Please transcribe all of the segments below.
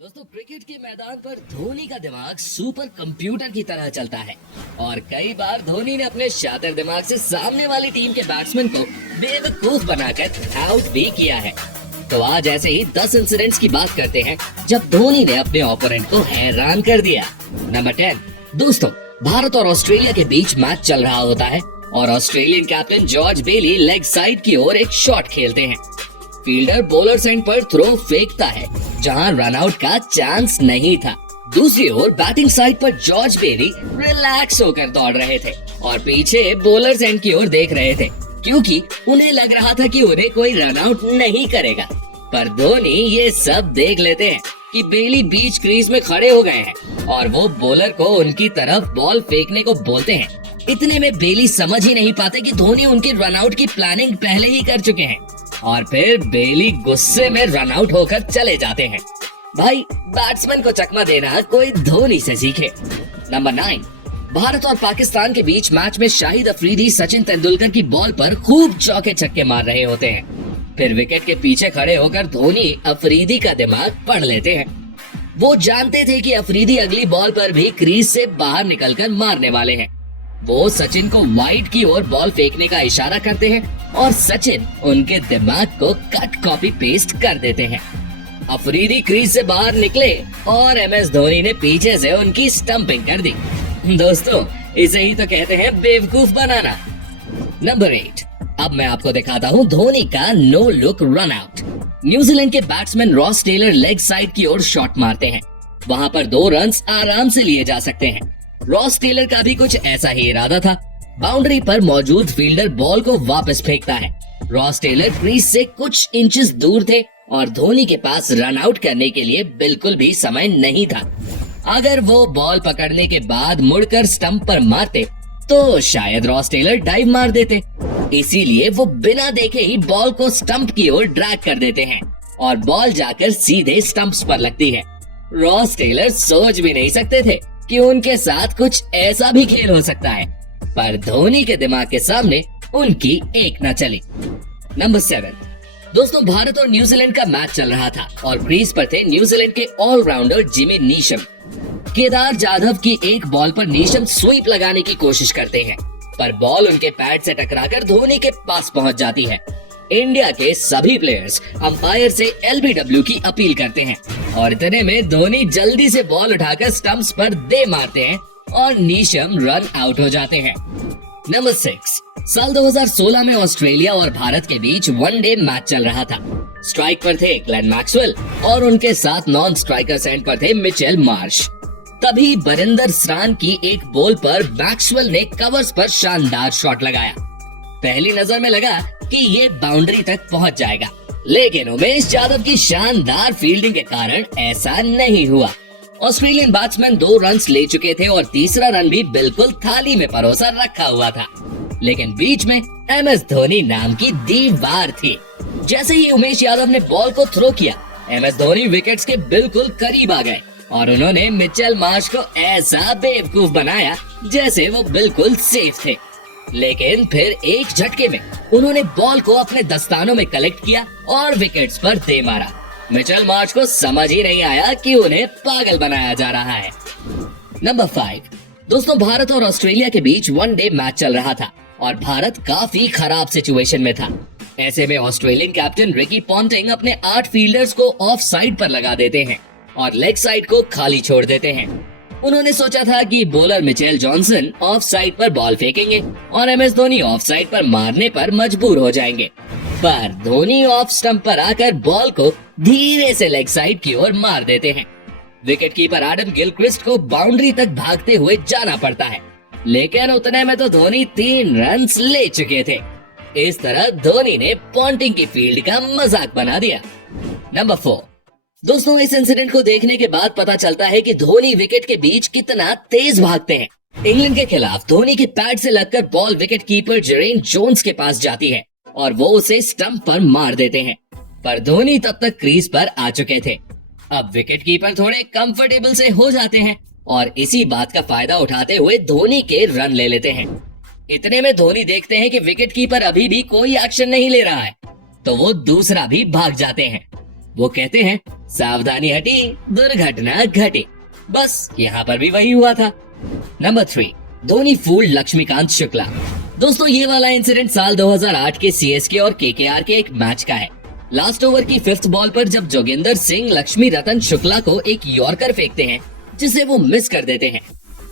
दोस्तों क्रिकेट के मैदान पर धोनी का दिमाग सुपर कंप्यूटर की तरह चलता है और कई बार धोनी ने अपने शातिर दिमाग से सामने वाली टीम के बैट्समैन को बेवकूफ बनाकर आउट भी किया है। तो आज ऐसे ही 10 इंसिडेंट्स की बात करते हैं जब धोनी ने अपने ओपोनेंट को हैरान कर दिया। नंबर 10। दोस्तों, भारत और ऑस्ट्रेलिया के बीच मैच चल रहा होता है और ऑस्ट्रेलियन कैप्टन जॉर्ज बेली लेग साइड की ओर एक शॉट खेलते हैं। फील्डर बॉलर एंड पर थ्रो फेंकता है जहां रन आउट का चांस नहीं था। दूसरी ओर बैटिंग साइड पर जॉर्ज बेली रिलैक्स होकर दौड़ रहे थे और पीछे बॉलर्स एंड की ओर देख रहे थे क्योंकि उन्हें लग रहा था कि उन्हें कोई रन आउट नहीं करेगा। पर धोनी ये सब देख लेते हैं कि बेली बीच क्रीज में खड़े हो गए हैं और वो बॉलर को उनकी तरफ बॉल फेंकने को बोलते हैं। इतने में बेली समझ ही नहीं पाते कि धोनी उनकी रन आउट की प्लानिंग पहले ही कर चुके हैं और फिर बेली गुस्से में रन आउट होकर चले जाते हैं। भाई, बैट्समैन को चकमा देना कोई धोनी से सीखे। नंबर 9। भारत और पाकिस्तान के बीच मैच में शाहिद अफरीदी सचिन तेंदुलकर की बॉल पर खूब चौके छक्के मार रहे होते हैं। फिर विकेट के पीछे खड़े होकर धोनी अफरीदी का दिमाग पढ़ लेते हैं। वो जानते थे कि अफरीदी अगली बॉल पर भी क्रीज से बाहर निकलकर मारने वाले हैं। वो सचिन को वाइड की ओर बॉल फेंकने का इशारा करते हैं और सचिन उनके दिमाग को कट कॉपी पेस्ट कर देते हैं। अफरीदी क्रीज से बाहर निकले और MS धोनी ने पीछे से उनकी स्टंपिंग कर दी। दोस्तों, इसे ही तो कहते हैं बेवकूफ बनाना। नंबर 8। अब मैं आपको दिखाता हूँ धोनी का no look run out. New Zealand के batsman Ross Taylor leg side की ओर शॉट मारते हैं। वहाँ पर 2 रन्स आराम से लिए जा सकते हैं। रॉस टेलर का भी कुछ ऐसा ही इरादा था। बाउंड्री पर मौजूद फील्डर बॉल को वापस फेंकता है। रॉस टेलर क्रीज से कुछ इंचेस दूर थे और धोनी के पास रन आउट करने के लिए बिल्कुल भी समय नहीं था। अगर वो बॉल पकड़ने के बाद मुड़कर स्टंप पर मारते तो शायद रॉस टेलर डाइव मार देते। इसीलिए वो बिना देखे ही बॉल को स्टंप की ओर ड्रैग कर देते हैं और बॉल जाकर सीधे स्टंप्स पर लगती है। रॉस टेलर सोच भी नहीं सकते थे कि उनके साथ कुछ ऐसा भी खेल हो सकता है, पर धोनी के दिमाग के सामने उनकी एक न चली। नंबर 7। दोस्तों, भारत और न्यूजीलैंड का मैच चल रहा था और क्रीज पर थे न्यूजीलैंड के allrounder Jimmy Neesham. Kedar Jadhav की एक बॉल पर नीशम स्वीप लगाने की कोशिश करते हैं, पर बॉल उनके पैड से टकराकर धोनी के पास पहुंच जाती है। इंडिया के सभी प्लेयर्स अंपायर से LBW की अपील करते हैं और इतने में धोनी जल्दी से बॉल उठाकर स्टंप्स पर दे मारते हैं और नीशम रन आउट हो जाते हैं। नंबर 6। साल 2016 में ऑस्ट्रेलिया और भारत के बीच वनडे मैच चल रहा था। स्ट्राइक पर थे ग्लेन मैक्सवेल और उनके साथ नॉन स्ट्राइकर एंड पर थे मिचेल मार्श। तभी बरिंदर सरान की एक बॉल पर मैक्सवेल ने कवर्स पर शानदार शॉट लगाया। पहली नजर में लगा कि ये बाउंड्री तक पहुंच जाएगा, लेकिन उमेश यादव की शानदार फील्डिंग के कारण ऐसा नहीं हुआ। ऑस्ट्रेलियन बैट्समैन 2 रन्स ले चुके थे और तीसरा रन भी बिल्कुल थाली में परोसा रखा हुआ था, लेकिन बीच में MS धोनी नाम की दीवार थी। जैसे ही उमेश यादव ने बॉल को थ्रो किया, MS धोनी विकेट्स के बिल्कुल करीब आ गए और उन्होंने मिचेल मार्श को ऐसा बेवकूफ बनाया जैसे वो बिल्कुल सेफ थे। लेकिन फिर एक झटके में उन्होंने बॉल को अपने दस्तानों में कलेक्ट किया और विकेट्स पर दे मारा। मिचेल मार्श को समझ ही नहीं आया कि उन्हें पागल बनाया जा रहा है। नंबर 5। दोस्तों, भारत और ऑस्ट्रेलिया के बीच वनडे मैच चल रहा था और भारत काफी खराब सिचुएशन में था। ऐसे में ऑस्ट्रेलियन कैप्टन रिकी पॉन्टिंग अपने 8 फील्डर्स को ऑफ साइड पर लगा देते हैं और लेग साइड को खाली छोड़ देते हैं। उन्होंने सोचा था कि bowler Mitchell Johnson of side पर बॉल फेंकेंगे और MS धोनी ऑफ साइड पर मारने पर मजबूर हो जाएंगे, पर धोनी ऑफ स्टंप पर आकर बॉल को धीरे से लेग साइड की ओर मार देते हैं। विकेट कीपर एडम गिलक्रिस्ट को बाउंड्री तक भागते हुए जाना पड़ता है, लेकिन उतने में तो धोनी 3 रन्स ले चुके थे। इस तरह धोनी ने पॉन्टिंग की फील्ड का मजाक बना दिया। नंबर 4। दोस्तों, इस इंसिडेंट को देखने के बाद पता चलता है कि धोनी विकेट के बीच कितना तेज भागते हैं। इंग्लैंड के खिलाफ धोनी के पैड से लगकर ball wicket keeper Jerin Jones के पास जाती है और वो उसे स्टंप पर मार देते हैं, पर धोनी तब तक क्रीज पर आ चुके थे। अब विकेट कीपर थोड़े कंफर्टेबल से हो जाते हैं और इसी बात का फायदा उठाते हुए धोनी के रन ले लेते हैं। इतने में धोनी देखते हैं कि विकेट कीपर अभी भी कोई एक्शन नहीं ले रहा है, तो वो दूसरा भी भाग जाते हैं। वो कहते हैं सावधानी हटी दुर्घटना घटी। बस यहाँ पर भी वही हुआ था। Number 3, Dhoni fooled Laxmikant Shukla. दोस्तों ये वाला इंसिडेंट साल 2008 के सीएसके और केकेआर के एक मैच का है। लास्ट ओवर की 5th बॉल पर जब जोगिंदर सिंह लक्ष्मी रतन शुक्ला को एक यॉर्कर फेंकते हैं जिसे वो मिस कर देते हैं।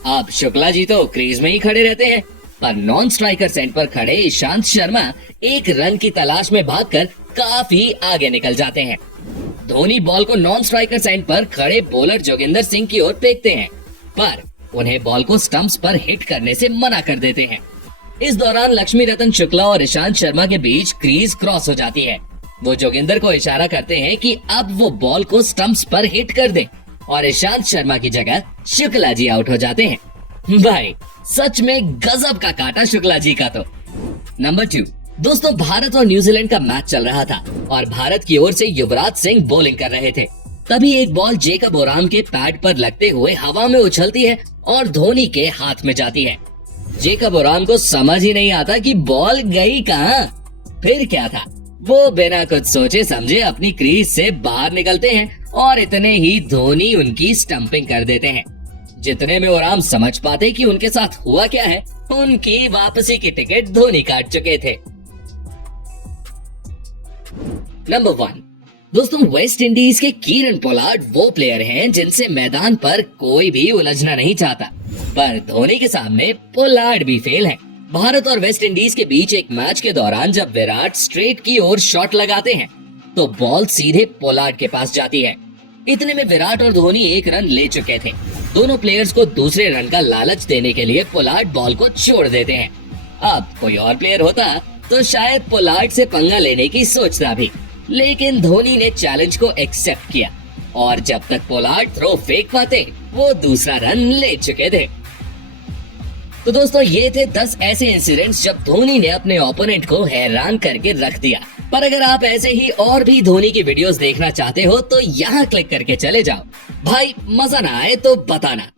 अब शुक्ला जी तो क्रीज में ही खड़े रहते हैं, पर नॉन स्ट्राइकर सेंट पर खड़े ईशांत शर्मा एक रन की तलाश में भागकर काफी आगे निकल जाते हैं। धोनी बॉल को नॉन स्ट्राइकर सेंट पर खड़े बॉलर जोगिंदर सिंह की ओर फेंकते हैं, पर उन्हें बॉल को स्टंप्स पर हिट करने से मना कर देते हैं। इस दौरान लक्ष्मी रतन शुक्ला और ईशांत शर्मा के बीच क्रीज क्रॉस हो जाती है। वो जोगिंदर को इशारा करते हैं कि अब वो बॉल को स्टंप्स पर हिट कर दे और ईशांत शर्मा की जगह शुक्ला जी आउट हो जाते हैं। भाई सच में गजब का काटा शुक्ला जी का तो। नंबर 2, दोस्तों भारत और न्यूजीलैंड का मैच चल रहा था और भारत की ओर से युवराज सिंह बॉलिंग कर रहे थे। तभी एक बॉल जेकब ओराम के पैड पर लगते हुए हवा में उछलती है और धोनी के हाथ में जाती है। जेकब ओराम को समझ ही नहीं आता कि बॉल गई कहाँ। फिर क्या था, वो बिना कुछ सोचे समझे अपनी क्रीज से बाहर निकलते हैं और इतने ही धोनी उनकी स्टंपिंग कर देते हैं। जितने में ओराम समझ पाते कि उनके साथ हुआ क्या है, उनकी वापसी की टिकट धोनी काट चुके थे। नंबर 1, दोस्तों वेस्ट इंडीज के कीरन पोलार्ड वो प्लेयर हैं जिनसे मैदान पर कोई भी उलझना नहीं चाहता, पर धोनी के सामने पोलार्ड भी फेल है। भारत और वेस्ट इंडीज के बीच एक मैच के दौरान जब विराट स्ट्रेट की ओर शॉट लगाते हैं तो बॉल सीधे पोलार्ड के पास जाती है। इतने में विराट और धोनी एक रन ले चुके थे। दोनों प्लेयर्स को दूसरे रन का लालच देने के लिए पोलार्ड बॉल को छोड़ देते हैं। अब कोई और प्लेयर होता तो शायद पोलार्ड से पंगा लेने की सोचता भी, लेकिन धोनी ने चैलेंज को एक्सेप्ट किया और जब तक पोलार्ड थ्रो फेंक पाते वो दूसरा रन ले चुके थे। तो दोस्तों ये थे 10 ऐसे इंसिडेंट्स जब धोनी ने अपने ओपोनेंट को हैरान करके रख दिया। पर अगर आप ऐसे ही और भी धोनी की वीडियोस देखना चाहते हो तो यहाँ क्लिक करके चले जाओ। भाई मजा ना आए तो बताना।